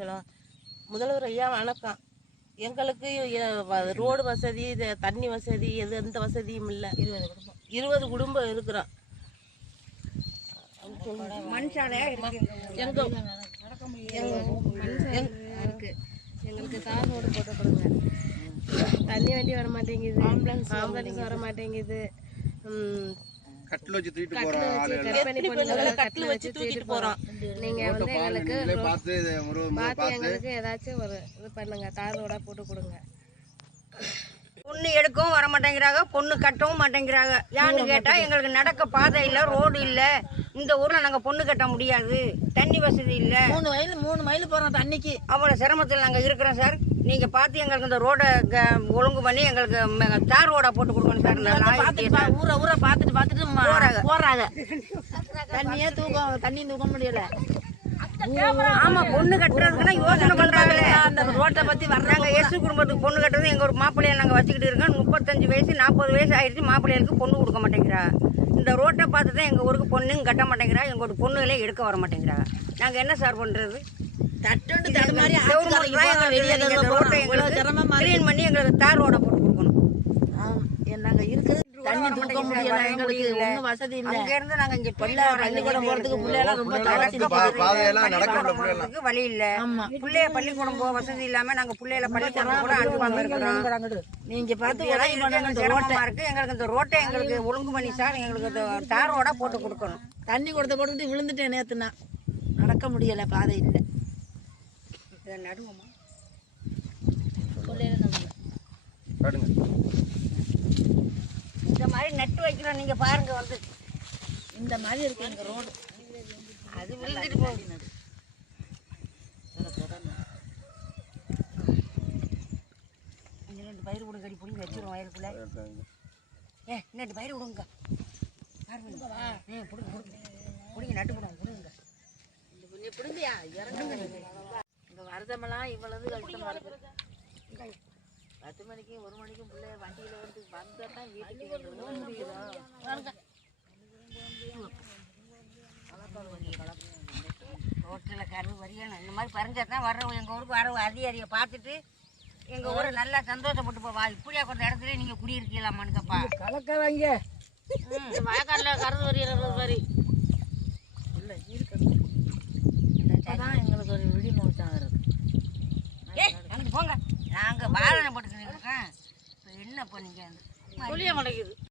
பேசலாம் முதல்வர் ஐயா வணக்கம். எங்களுக்கு ரோடு வசதி இது தண்ணி வசதி எது எந்த வசதியும் இல்லை. இருபது குடும்பம். இருபது குடும்பம் இருக்கிறோம். எங்க எங்களுக்கு தார் ரோடு போட்டு கொடுங்க. தண்ணி வண்டி வர மாட்டேங்குது ஆம்புலன்ஸ் ஆம்புலன்ஸ் வர மாட்டேங்குது கட்டில் வச்சு தூக்கிட்டு போற கட்டில் வச்சு கட்டில் தூக்கிட்டு போறோம்? நீங்க வந்து எங்களுக்கு நீங்களே பார்த்து பார்த்து எங்களுக்கு ஏதாச்சும் ஒரு இது பண்ணுங்க. தார் ரோடா போட்டு கொடுங்க. பொண்ணு எடுக்கவும் வர மாட்டேங்கிறாங்க பொண்ணு கட்டவும் மாட்டேங்கிறாங்க. ஏன்னு கேட்டா எங்களுக்கு நடக்க பாதை இல்ல ரோடு இல்ல. இந்த ஊர்ல நாங்க பொண்ணு கட்ட முடியாது. தண்ணி வசதி இல்ல. மூணு மைல் மூணு மைல் போறோம் தண்ணிக்கு. அவ்வளவு சிரமத்தில் நாங்க இருக்கிறோம் சார். நீங்க பார்த்து எங்களுக்கு இந்த ரோட ஒழுங்கு பண்ணி எங்களுக்கு தார் ரோடா போட்டு கொடுக்கணும் சார். ஊரை ஊரை பார்த்துட்டு பார்த்துட்டு போறாங்க. போறாங்க. தண்ணியே தூக்கம் தண்ணி தூக்க முடியல. ஆமா பொண்ணு கட்டுறதுக்குன்னா யோசனை பண்றாங்களே. அந்த ரோட்டை பத்தி வர்றாங்க எஸ்சி குடும்பத்துக்கு பொண்ணு கட்டுறது எங்க ஒரு மாப்பிள்ளைய நாங்க வச்சுக்கிட்டு இருக்கோம். முப்பத்தஞ்சு வயசு நாற்பது வயசு ஆயிடுச்சு. மாப்பிள்ளைகளுக்கு பொண்ணு கொடுக்க மாட்டேங்கிறா. இந்த ரோட்டை பார்த்து தான் எங்க ஊருக்கு பொண்ணுங்க கட்ட மாட்டேங்கிறா. எங்களோட பொண்ணுகளே எடுக்க வர மாட்டேங்கிறா. நாங்க என்ன சார் பண்றது? தட்டு தடு மாதிரி கவர்மெண்ட் தான் எங்களுக்கு இந்த ரோட்டை எங்களுக்கு சிரமமா கிளீன் பண்ணி எங்களுக்கு தார் ரோட போட்டு கொடுக்கணும். நாங்க இருக்குது. தண்ணி தூக்க முடியல. எங்களுக்கு ஒண்ணும் வசதி இல்ல. அங்க இருந்து நாங்க இங்க பிள்ளை பள்ளிக்கூடம் போறதுக்கு பிள்ளைலாம் ரொம்ப வழி இல்ல. ஆமா. பிள்ளைய பள்ளிக்கூடம் போக வசதி இல்லாம நாங்க பிள்ளைகளை பள்ளிக்கூடம் கூட அனுப்பாம இருக்கிறோம். நீங்க பார்த்து இதெல்லாம் உதவி இருக்கு, பண்ணுங்க எங்களுக்கு இந்த ரோட்டை எங்களுக்கு ஒழுங்கு பண்ணி சார் எங்களுக்கு இந்த தார் ரோடா போட்டு கொடுக்கணும். தண்ணி கொடுத்த போட்டுக்கிட்டு விழுந்துட்டேன் நேத்து நான் நடக்க முடியல பாதை இல்ல. இதை நடுவோமா? காட்டுங்க இந்த மாதிரி நட்டு வைக்கிறோம் நீங்க பாருங்க வந்து. இந்த மாதிரி இருக்கு எங்க ரோடு அது விழுந்துட்டு போகுது. ரெண்டு பயிர் கொடுங்க. கடி பிடிங்கி வச்சிருவோம் வயலுக்குள்ள ஏ இன்னும் பயிர் விடுங்க பாருங்க. ஏ பிடிங்க பிடிங்க பிடிங்க நட்டு போடுங்க பிடிங்க கொஞ்சம் பிடிந்தியா இறங்குங்க இந்த வருதமெல்லாம் இவ்வளவு பத்து மணிக்கு ஒரு மணிக்கும் பிள்ளை வண்டியில வந்து வந்தா தான் வீட்டுக்கு ரோட்டில் கரு வரியணும் இந்த மாதிரி பறிஞ்சா தான் வர்றவங்க எங்கள் ஊருக்கு வர அதிகாரியை பார்த்துட்டு எங்கள் ஊரை நல்லா சந்தோஷப்பட்டு போவா. இப்படியா கொஞ்சம் இடத்துல நீங்கள் குடியிருக்கலாமான்னு கலக்கறாங்க. வயக்காட்டில் கருது வரிகிறது மாதிரி இல்லை இருக்குது இப்போதான் எங்களுக்கு ஒரு விழிமுகம் வருது ஏ இப்போ என்ன பண்ணீங்க? புளிய முளைக்குது